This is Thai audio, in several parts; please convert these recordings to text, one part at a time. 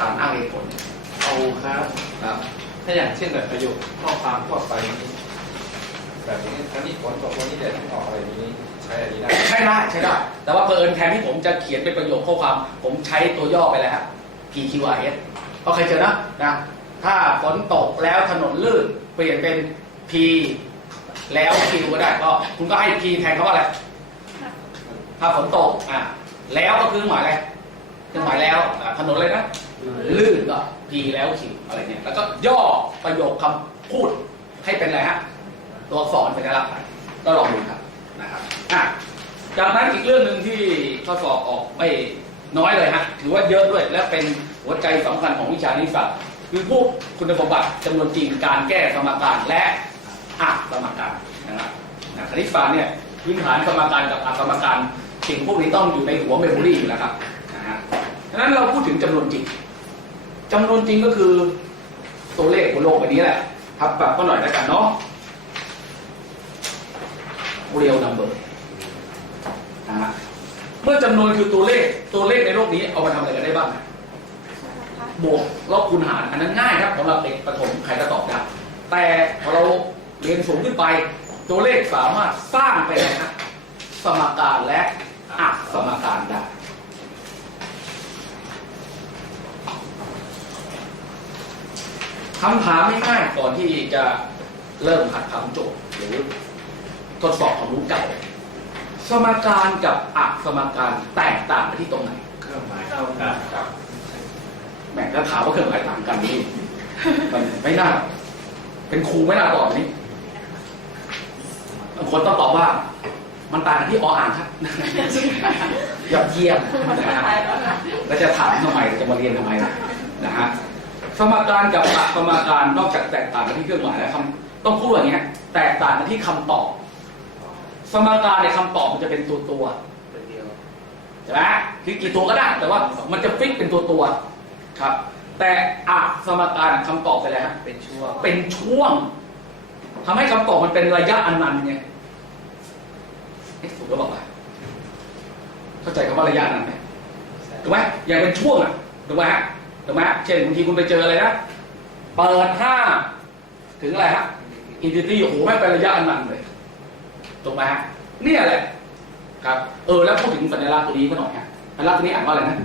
การอ้างเหตุผลเอาครับครับถ้าอย่างเช่นแบบประโยคข้อความทั่วไปนี้แบบนี้อันนี้ฝนตกวันนี้แดดไม่ออกอะไรอย่างนี้ใช้อันนี้ได้ใช่ได้ใช่ได้แต่ว่าเผอิญแทนที่ผมจะเขียนเป็นประโยคข้อความ ผมใช้ตัวย่อไปแล้วครับ PQRS เพราะใครเจอนะนะถ้าฝนตกแล้วถนนลื่นเปลี่ยนเป็น P แล้ว Q ก็ได้ก็คุณก็ให้ P แทนเขาว่าอะไรถ้าฝนตกอะแล้วก็คือหมายอะไรคือหมายแล้วอะถนนเลยนะ ลื่นก็ P แล้ว Q อะไรเนี่ยแล้วก็ย่อประโยคคำพูดให้เป็นอะไรฮะตัวอักษรเป็นอะไรไปก็ลองดูครับนะครับอะจากนั้นอีกเรื่องหนึ่งที่ข้อสอบออกไม่น้อยเลยฮะถือว่าเยอะด้วยและเป็นหัวใจสำคัญของวิชานิสสัตคือพวกคุณสมบัติจำนวนจริงการแก้สมการและอักสมการนะครับนะคณิตศาสตร์เนี่ยพื้นฐานสมการกับอักสมการสิ่งพวกนี้ต้องอยู่ในหัวเมมโมรีอยู่แล้วครับนะฮะดังนั้นเราพูดถึงจำนวนจริง จำนวนจริงก็คือตัวเลขบนโลกใบนี้แหละทับปรับก็หน่อยแล้วกันเนาะ real number นะฮะเมื่อจำนวนคือตัวเลขตัวเลขในโลกนี้เอามาทำอะไรกันได้บ้าง บวกลบคูณหารอันนั้นง่ายครับสำหรับเด็กประถมใครก็ตอบได้แต่พอเราเรียนสูงขึ้นไป ตัวเลขสามารถสร้างเป็นอะไรฮะสมการและอักสมการได้ คำถามง่ายๆก่อนที่จะเริ่มหัดทำโจทย์หรือทดสอบความรู้เก่า สมการกับอักสมการแตกต่างกันที่ตรงไหน เครื่องหมายเท่ากันครับแหม่ก็ถามว่าเครื่องหมายต่างกันนี่มันไม่น่า เป็นครูไม่น่าตอบนี้บางคนต้องตอบว่า มันต่างกันที่ออ่างครับยอดเยี่ยมนะฮะแล้วจะถามทำไมจะมาเรียนทำไมนะฮะ สมการกับอักสมการนอกจากแตกต่างกันที่เครื่องหมายแล้วคำต้องพูดอย่างเงี้ย แตกต่างกันที่คำตอบ สมการในคำตอบมันจะเป็นตัวตัวๆเป็นเดียวใช่ไหมคือกี่ตัวก็ได้ แต่ว่ามันจะฟิกเป็นตัวตัวๆครับ แต่อักสมการคำตอบไปแล้วฮะเป็นช่วงเป็นช่วงทำให้คำตอบมันเป็นระยะอนันต์ไงเอ๊ะถูกหรือเปล่าเข้าใจคำว่าระยะอนันต์ไหมถูกไหมอย่างเป็นช่วงอะถูกไหมฮะ ถูกไหมเช่นบางทีคุณไปเจออะไรนะ เปิดห้าถึงอะไรฮะอินฟิตี้โอ้โหแม่งเป็นระยะอันันเลยถูกไหมฮะเนี่ยแหละครับเออแล้วพูดถึงสัญลักษณ์ตัวนี้ก็หน่อยฮะสัญลักษณ์ตัวนี้อ่านว่าอะไรนะ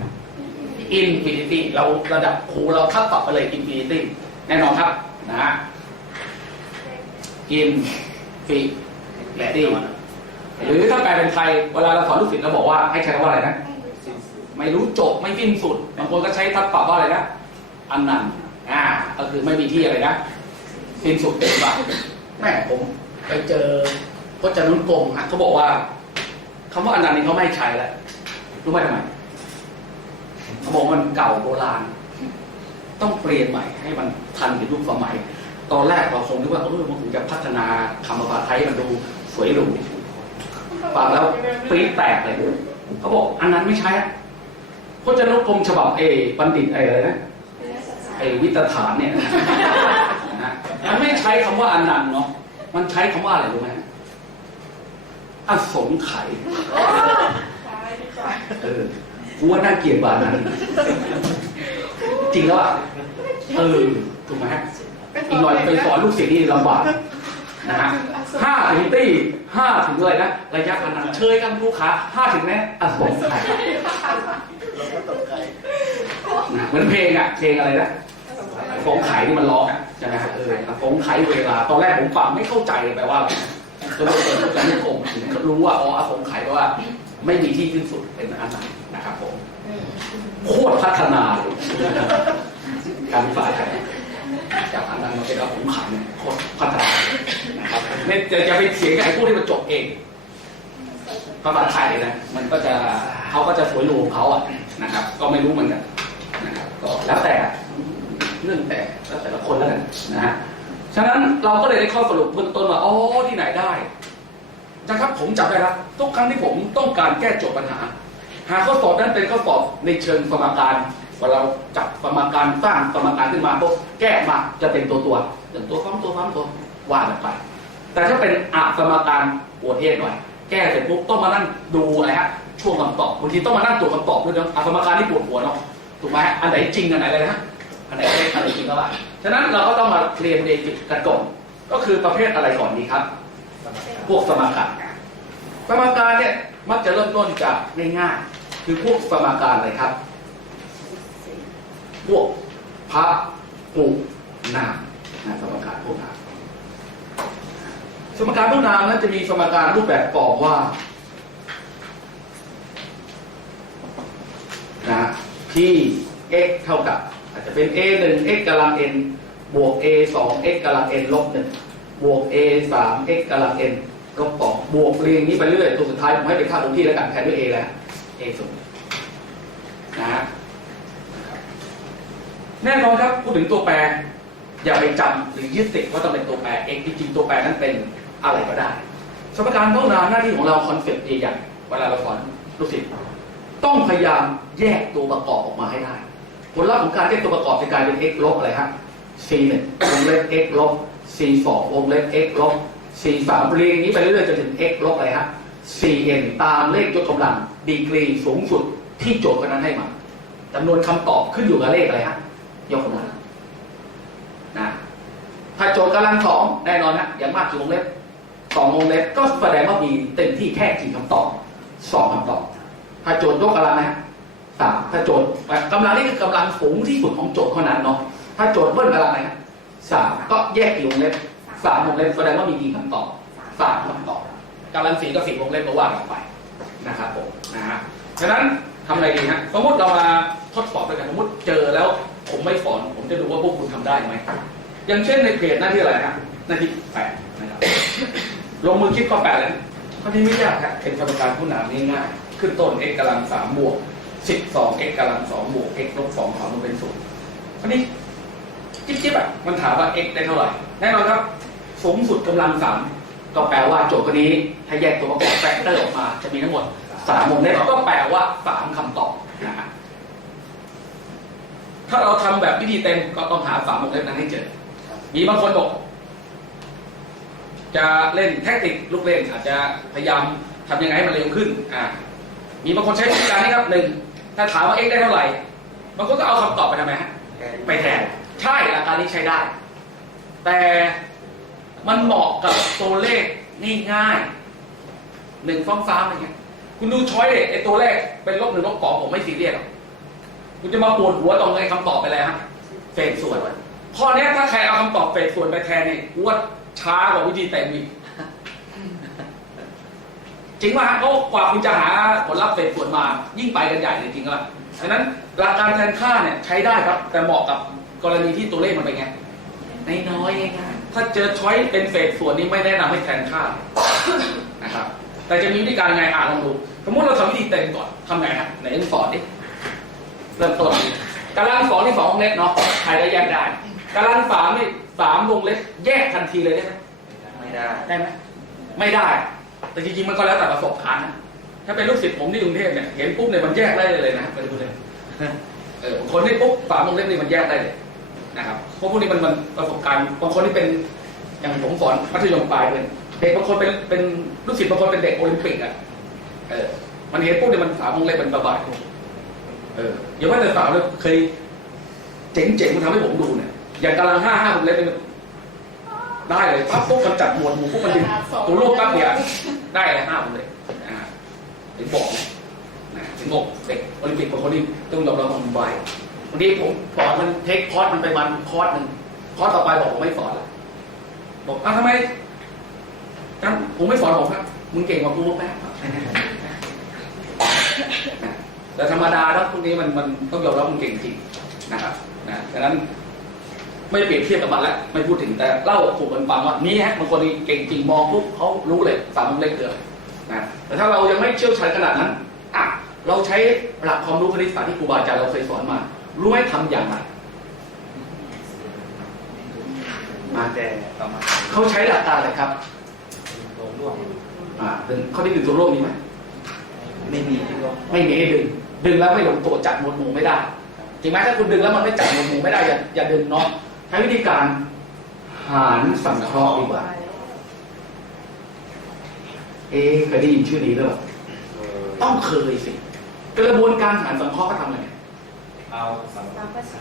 infinity เราระดับครูเราทับปรับไปเลย infinity แน่นอนครับนะฮะ infinity หรือถ้าแปลเป็นไทยเวลาเราสอนลูกศิษย์เราบอกว่าให้ใช้คำว่าอะไรนะ ไม่รู้จบไม่สิ้นสุดบางคนก็ใช้ทับปรับว่าอะไรนะอันนั้นต์อ่าก็คือไม่มีที่อะไรนะสิ้นสุดเป็นว่าแม่ผมไปเจอพจนานุกรมฮะเขาบอกว่าคำว่าอันนั้นต์นี่เขาไม่ให้ใช้แล้วรู้ไหมทำไมเขาบอกมันเก่าโบราณ ต้องเปลี่ยนใหม่ ให้มันทันกับยุคสมัย ตอนแรกเราคงนึกว่าเออมันคงจะพัฒนาคำภาษาไทยให้มันดูสวยหรูฟังแล้วปรี๊ดแตกเลยเขาบอกอันนั้นไม่ใช่อะ พจนานุกรมฉบับเอบัณฑิตไอ้อะไรนะไอ้วิตฐานเนี่ยนะนะมันไม่ใช้คำว่าอนันต์เนาะมันใช้คำว่าอะไรรู้ไหมอสงไขยเออกูว่าน่าเกลียดกว่านั้นจริงแล้วอะเออถูกไหมฮะอีกหน่อยไปสอนลูกศิษย์นี่ลำบากนะฮะห้าถึงตี้ห้าถึงอะไรนะระยะอนันต์เชยกันลูกค้าห้าถึงแน่อสงไขย เหมือนเพลงอะเพลงอะไรนะฟงไขที่มันร้องอะใช่ไหมฮะเออฟงไขเวลา ตอนแรกผมฟังไม่เข้าใจแปลว่าอะไรจนเปิดพจนานุกรมถึงรู้ว่าอ๋ออสงไขยแปลว่า ไม่มีที่สิ้นสุดเป็นอันนั้นนะครับผมโคตรพัฒนาเลยการฝ่ายจากอันนั้นมาเป็นอสงไขยเนี่โคตรพัฒนานะครับเนี่ยจะจะไปเสียงไอ้พวกที่มันจบเอง ภาษาไทยนะมันก็จะเขาก็จะสวยหรูของเขาอะนะครับ ก็ไม่รู้เหมือนกันนะครับก็แล้วแต่เรื่องแต่แล้วแต่ละคนแล้วกันนะฮะฉะนั้นเราก็เลยได้ข้อสรุปเบื้องต้นว่าอ๋อที่ไหนได้นะครับผมจับได้แล้วทุกครั้งที่ผมต้องการแก้โจทย์ปัญหา หาข้อสอบนั้นเป็นข้อสอบในเชิงสมการว่าเราจับสมการสร้างสมการขึ้นมาปุ๊บแก้มาจะเป็นตัวตัวอย่างตัวฟ้องตัวฟ้องตัวว่ากันไปแต่ถ้าเป็นอัสมการปวดเทศหน่อย แก้เสร็จปุ๊บต้องมานั่งดูอะไรฮะช่วงคำตอบบางทีต้องมานั่งตรวจคำตอบด้วยนะสมการที่ปวดหัวเนาะถูกไหมอันไหนจริงอันไหนอะไรนะอันไหนเท็จอันไหนจริงก็ว่าฉะนั้นเราก็ต้องมาเรียนเรียนกันก่อนก็คือประเภทอะไรก่อนดีครับ พวกสมการสมการเนี่ยมักจะเริ่มต้นจากง่ายๆคือพวกสมการอะไรครับ พวกพระปุนามนะสมการพวกนาม สมการพวกนามนั้นจะมีสมการรูปแบบกรอบว่านะ p x เท่ากับ อาจจะเป็น a 1 x กำลัง n บวก a 2 x กำลัง n ลบ1บวก a 3 x กำลัง n ลบ2บวกเรียงนี้ไปเรื่อยตัวสุดท้ายผมให้เป็นค่าคงที่แล้วกันแทนด้วย a แล้ว a ศูนย์นะฮะแน่นอนครับพูดถึงตัวแปร อย่าไปจำหรือยึดติดว่าต้องเป็นตัวแปร x จริงๆตัวแปรนั้นเป็น อะไรก็ได้สมการเท่านามหน้าที่ของเราคอนเซ็ปต์ใหญ่ๆเวลาเราสอนลูกศิษย์ต้องพยายามแยกตัวประกอบออกมาให้ได้ผลลัพธ์ของการแยกตัวประกอบจะกลายเป็น x ลบอะไรฮะ c 1วงเล็บ x ลบ c 2วงเล็บ x ลบ c 3เรียงอย่างนี้ไปเรื่อยๆจนถึง x ลบอะไรฮะ cn ตามเลขยกกำลังดีกรีสูงสุดที่โจทย์คนนั้นให้มาจำนวนคำตอบขึ้นอยู่กับเลขอะไรฮะยกกำลังนะถ้าโจทย์กำลังสองแน่นอนนะอย่างมากกี่วงเล็บ สองวงเล็บก็แสดงว่ามีเต็มที่แค่กี่คำตอบสองคำตอบ ถ้าโจทย์ยกกำลังนะสามถ้าโจทย์กำลังนี่คือกำลังสูงที่สุดของโจทย์เท่านั้นเนาะถ้าโจทย์เบิ้ลกำลังนะฮะสามก็แยกกี่วงเล็บสามวงเล็บแสดงว่ามีกี่คำตอบสามคำตอบกำลังสี่ก็สี่วงเล็บก็ว่ากันไปนะครับผมนะฮะฉะนั้นทำอะไรดีฮะสมมติเรามาทดสอบด้วยกันสมมติเจอแล้ว ผมไม่สอนผมจะดูว่าพวกคุณทำได้ไหมอย่างเช่นในเพจหน้าที่อะไรฮะหน้าที่แปดนะครับ ลงมือคิดข้อแปดเลยนข้อนี้ไม่ยากครับเป็นสมการผู้นามง่ายๆขึ้นต้น x กำลังสามบวกสิบสอง x กำลังสองบวก x ลบสองถามมันเป็นศูนย์ข้อนี้จิ๊บจิ๊บอะมันถามว่า x ได้เท่าไหร่แน่นอนครับ สูงสุดกำลังสามก็แปลว่าโจทย์ข้อนี้ถ้าแยกตัวประกอบแฟกเตอร์ออกมาจะมีทั้งหมดสามวงเล็บก็แปลว่าสามคำตอบนะฮะถ้าเราทำแบบวิธีเต็มก็ต้องหาสามวงเล็บนั้นให้เจอ มีบางคนบอก จะเล่นแท็กติกลูกเล่น อาจจะพยายามทำยังไงให้มันเร็วขึ้นอ่ามีบางคนใช้วิธีการนี้ครับหนึ่งถ้าถามว่า x ได้เท่าไหร่บางคนก็เอาคำตอบไปทำไมฮะไปแทนใช่หลักการนี้ใช้ได้ แต่มันเหมาะกับตัวเลขง่ายๆหนึ่งฟ้องฟ้าอะไรเงี้ยคุณดูช้อยเลยไอ้ตัวแรกเป็นลบหนึ่งลบสองผมไม่ซีเรียสหรอกคุณจะมาปวดหัวตรงไอ้คำตอบไปเลยฮะเฟสส่วน ข้อเนี้ยถ้าใครเอาคำตอบเฟสส่วนไปแทนเนี่ยว่า ช้ากว่าวิธีแต่งอีกจริงป่ะฮะเพราะกว่าคุณจะหาผลลัพธ์เฟสส่วนมา ยิ่งไปกันใหญ่เลยจริงป่ะดังนั้นหลักการแทนค่าเนี่ยใช้ได้ครับ แต่เหมาะกับกรณีที่ตัวเลขมันเป็นไงน้อยๆง่ายๆถ้าเจอช้อยเป็นเฟสส่วนนี้ไม่แนะนำให้แทนค่านะครับ แต่จะมีวิธีการยังไงอ่านลองดูสมมติเราทำวิธีเต็มก่อนทำไงฮะไหนลองสอนดิเริ่มต้นกำลังสองที่สองวงเล็บเนาะใครได้แยกได้กำลังสามนี่ สามวงเล็บแยกทันทีเลยได้ไหมไม่ได้ได้ไหมไม่ได้ แต่จริงๆมันก็แล้วแต่ประสบการณ์นะถ้าเป็นลูกศิษย์ผมที่กรุงเทพเนี่ยเห็นปุ๊บเนี่ยมันแยกได้เลยนะไปดูเลยเออคนที่ปุ๊บสามวงเล็บนี่มันแยกได้เลยนะครับเพราะพวกนี้มันมันประสบการณ์บางคนที่เป็นอย่างผมสอนมัธยมปลายเลยเด็กบางคนเป็นเป็นลูกศิษย์บางคนเป็นเด็กโอลิมปิกอะเออมันเห็นปุ๊บเนี่ยมันสามวงเล็บมันระบายเอออย่าว่าแต่สาวเลยเคยเจ๋งๆมันทำให้ผมดูเนี่ย อย่างกำลังห้าห้าผมเล่นเนี่ยได้เลยปั๊บปุ๊บมันจัดหมวดหมู่ปุ๊บมันดึงตัวโลกปั๊บเนี่ยได้เลยห้าผมเลยอ่าถึงบอกนะถึงบอกเด็กโอลิมปิกบางคนนี่ต้องยอมรับความไวบางทีผมสอนมันเทคคอร์สมันไปวันคอร์สหนึ่งคอร์สต่อไปบอกผมไม่สอนละบอกอ้าวทำไมงั้นผมไม่สอนผมครับมึงเก่งกว่ากูแป๊บแต่ธรรมดาแล้วพวกนี้มันมันต้องยอมรับมันเก่งจริงนะครับนะดังนั้น ไม่เปรียบเทียบกับมันแล้วไม่พูดถึงแต่เล่าสู่กันฟังว่านี่ฮะบางคนนี่เก่งจริงมองปุ๊บเขารู้เลยสามเลขเกิดนะแต่ถ้าเรายังไม่เชี่ยวชาญขนาดนั้นอะเราใช้หลักความรู้คณิตศาสตร์ที่ครูบาอาจารย์เราเคยสอนมา รู้ไหมทำอย่างไรมาแต่ประมาณเขาใช้หลักการอะไรครับตัวร่วมอ่าเป็นข้อที่หนึ่งตัวร่วมมีไหมไม่มีที่ร่วมไม่มีให้ดึง ดึงแล้วไม่ลงตัวจัดหมวดหมู่ไม่ได้จริงไหมถ้าคุณดึงแล้วมันไม่จัดหมวดหมู่ไม่ได้อย่าอย่าดึงเนาะใช้วิธีการหารสังเคราะห์ดีกว่า เอ๊ะเคยได้ยินชื่อนี้หรือเปล่าเออต้องเคยสิ กระบวนการหารสังเคราะห์เขาทำไงเอาสา